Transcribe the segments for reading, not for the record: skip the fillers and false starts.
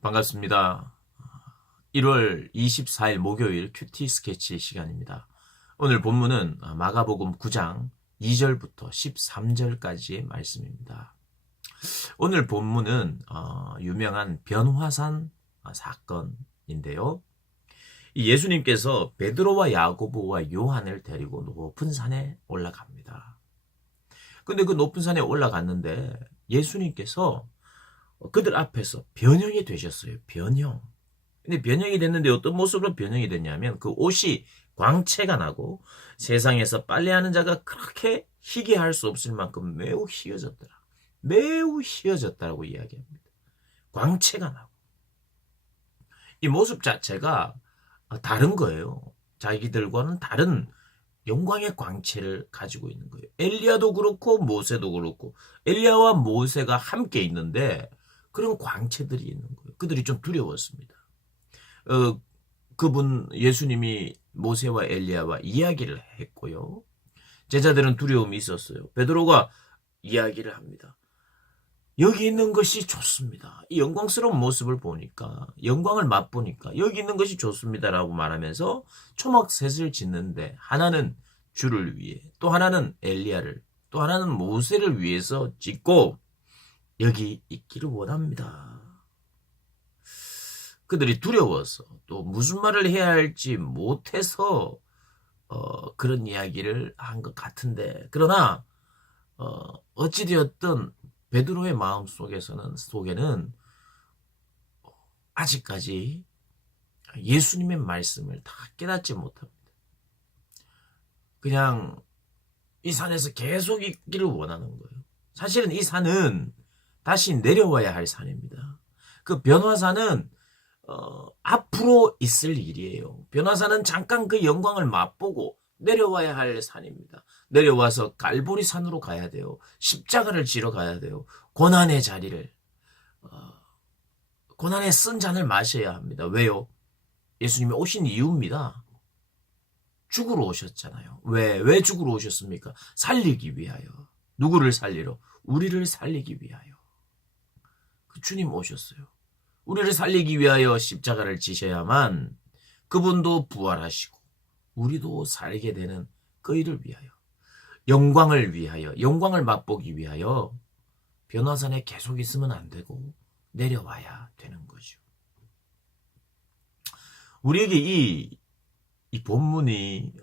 반갑습니다. 1월 24일 목요일 큐티 스케치 시간입니다. 오늘 본문은 마가복음 9장 2절부터 13절까지의 말씀입니다. 오늘 본문은 유명한 변화산 사건인데요. 이 예수님께서 베드로와 야고보와 요한을 데리고 높은 산에 올라갑니다. 근데 그 높은 산에 올라갔는데 예수님께서 그들 앞에서 변형이 되셨어요. 변형. 근데 변형이 됐는데 어떤 모습으로 변형이 됐냐면 그 옷이 광채가 나고 세상에서 빨래하는 자가 그렇게 희게할 수 없을 만큼 매우 희어졌더라. 매우 희어졌다라고 이야기합니다. 광채가 나고. 이 모습 자체가 다른 거예요. 자기들과는 다른 영광의 광채를 가지고 있는 거예요. 엘리야도 그렇고 모세도 그렇고 엘리야와 모세가 함께 있는데 그런 광채들이 있는 거예요. 그들이 좀 두려웠습니다. 그분 예수님이 모세와 엘리야와 이야기를 했고요. 제자들은 두려움이 있었어요. 베드로가 이야기를 합니다. 여기 있는 것이 좋습니다. 이 영광스러운 모습을 보니까 영광을 맛보니까 여기 있는 것이 좋습니다라고 말하면서 초막셋을 짓는데 하나는 주를 위해 또 하나는 엘리야를 또 하나는 모세를 위해서 짓고 여기 있기를 원합니다. 그들이 두려워서 또 무슨 말을 해야 할지 못해서 그런 이야기를 한 것 같은데 그러나 어찌되었든 베드로의 마음 속에는 아직까지 예수님의 말씀을 다 깨닫지 못합니다. 그냥 이 산에서 계속 있기를 원하는 거예요. 사실은 이 산은 다시 내려와야 할 산입니다. 그 변화산은 앞으로 있을 일이에요. 변화산은 잠깐 그 영광을 맛보고 내려와야 할 산입니다. 내려와서 갈보리 산으로 가야 돼요. 십자가를 지러 가야 돼요. 고난의 자리를 고난의 쓴 잔을 마셔야 합니다. 왜요? 예수님이 오신 이유입니다. 죽으러 오셨잖아요. 왜 죽으러 오셨습니까? 살리기 위하여. 누구를 살리러? 우리를 살리기 위하여. 그 주님 오셨어요. 우리를 살리기 위하여 십자가를 지셔야만 그분도 부활하시고 우리도 살게 되는 그 일을 위하여 영광을 위하여 영광을 맛보기 위하여 변화산에 계속 있으면 안 되고 내려와야 되는 거죠. 우리에게 이 본문이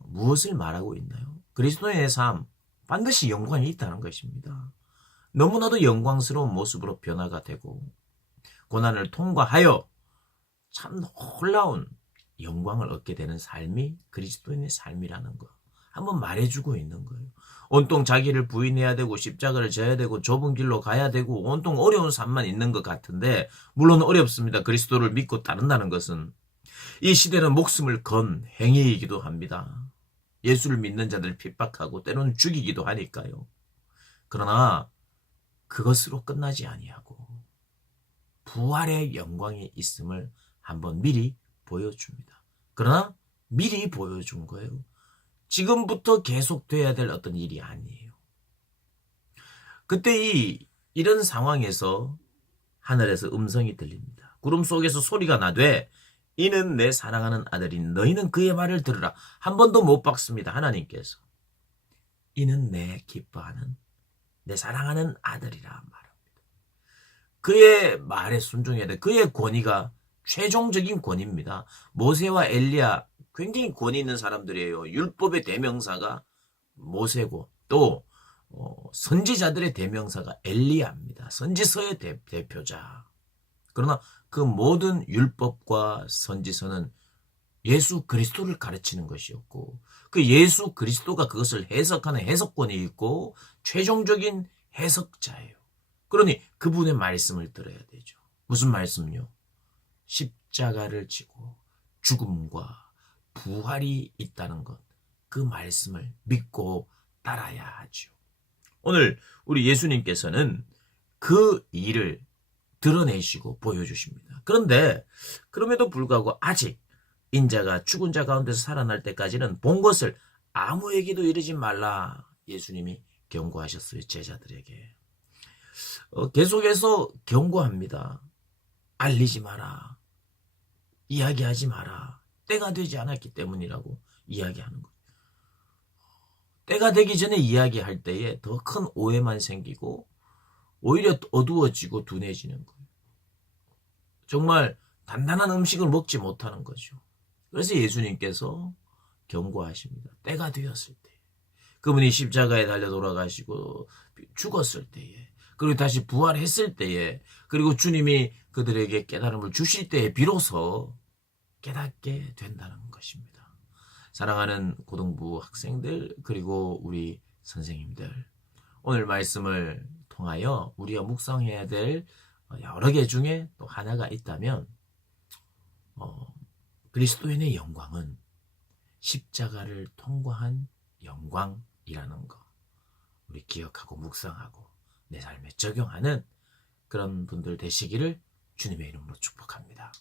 무엇을 말하고 있나요? 그리스도인의 삶 반드시 영광이 있다는 것입니다. 너무나도 영광스러운 모습으로 변화가 되고 고난을 통과하여 참 놀라운 영광을 얻게 되는 삶이 그리스도인의 삶이라는 거 한번 말해주고 있는 거예요. 온통 자기를 부인해야 되고 십자가를 져야 되고 좁은 길로 가야 되고 온통 어려운 삶만 있는 것 같은데 물론 어렵습니다. 그리스도를 믿고 따른다는 것은 이 시대는 목숨을 건 행위이기도 합니다. 예수를 믿는 자들을 핍박하고 때로는 죽이기도 하니까요. 그러나 그것으로 끝나지 아니하고 부활의 영광이 있음을 한번 미리 보여줍니다. 그러나 미리 보여준 거예요. 지금부터 계속돼야 될 어떤 일이 아니에요. 그때 이런 상황에서 하늘에서 음성이 들립니다. 구름 속에서 소리가 나되 이는 내 사랑하는 아들인 너희는 그의 말을 들으라. 한 번도 못 박습니다. 하나님께서. 이는 내 기뻐하는 내 사랑하는 아들이라 말합니다. 그의 말에 순종해야 돼. 그의 권위가 최종적인 권위입니다. 모세와 엘리야 굉장히 권위 있는 사람들이에요. 율법의 대명사가 모세고 또 선지자들의 대명사가 엘리야입니다. 선지서의 대표자. 그러나 그 모든 율법과 선지서는 예수 그리스도를 가르치는 것이었고 그 예수 그리스도가 그것을 해석하는 해석권이 있고 최종적인 해석자예요. 그러니 그분의 말씀을 들어야 되죠. 무슨 말씀요? 십자가를 지고 죽음과 부활이 있다는 것, 그 말씀을 믿고 따라야 하죠. 오늘 우리 예수님께서는 그 일을 드러내시고 보여주십니다. 그런데 그럼에도 불구하고 아직 인자가 죽은 자 가운데서 살아날 때까지는 본 것을 아무에게도 이르지 말라 예수님이 경고하셨어요. 제자들에게. 계속해서 경고합니다. 알리지 마라. 이야기하지 마라. 때가 되지 않았기 때문이라고 이야기하는 거예요. 때가 되기 전에 이야기할 때에 더 큰 오해만 생기고 오히려 어두워지고 둔해지는 거예요. 정말 단단한 음식을 먹지 못하는 거죠. 그래서 예수님께서 경고하십니다. 때가 되었을 때. 그분이 십자가에 달려 돌아가시고 죽었을 때에, 그리고 다시 부활했을 때에, 그리고 주님이 그들에게 깨달음을 주실 때에 비로소 깨닫게 된다는 것입니다. 사랑하는 고등부 학생들, 그리고 우리 선생님들, 오늘 말씀을 통하여 우리가 묵상해야 될 여러 개 중에 또 하나가 있다면, 그리스도인의 영광은 십자가를 통과한 영광이라는 거, 우리 기억하고 묵상하고 내 삶에 적용하는 그런 분들 되시기를 주님의 이름으로 축복합니다.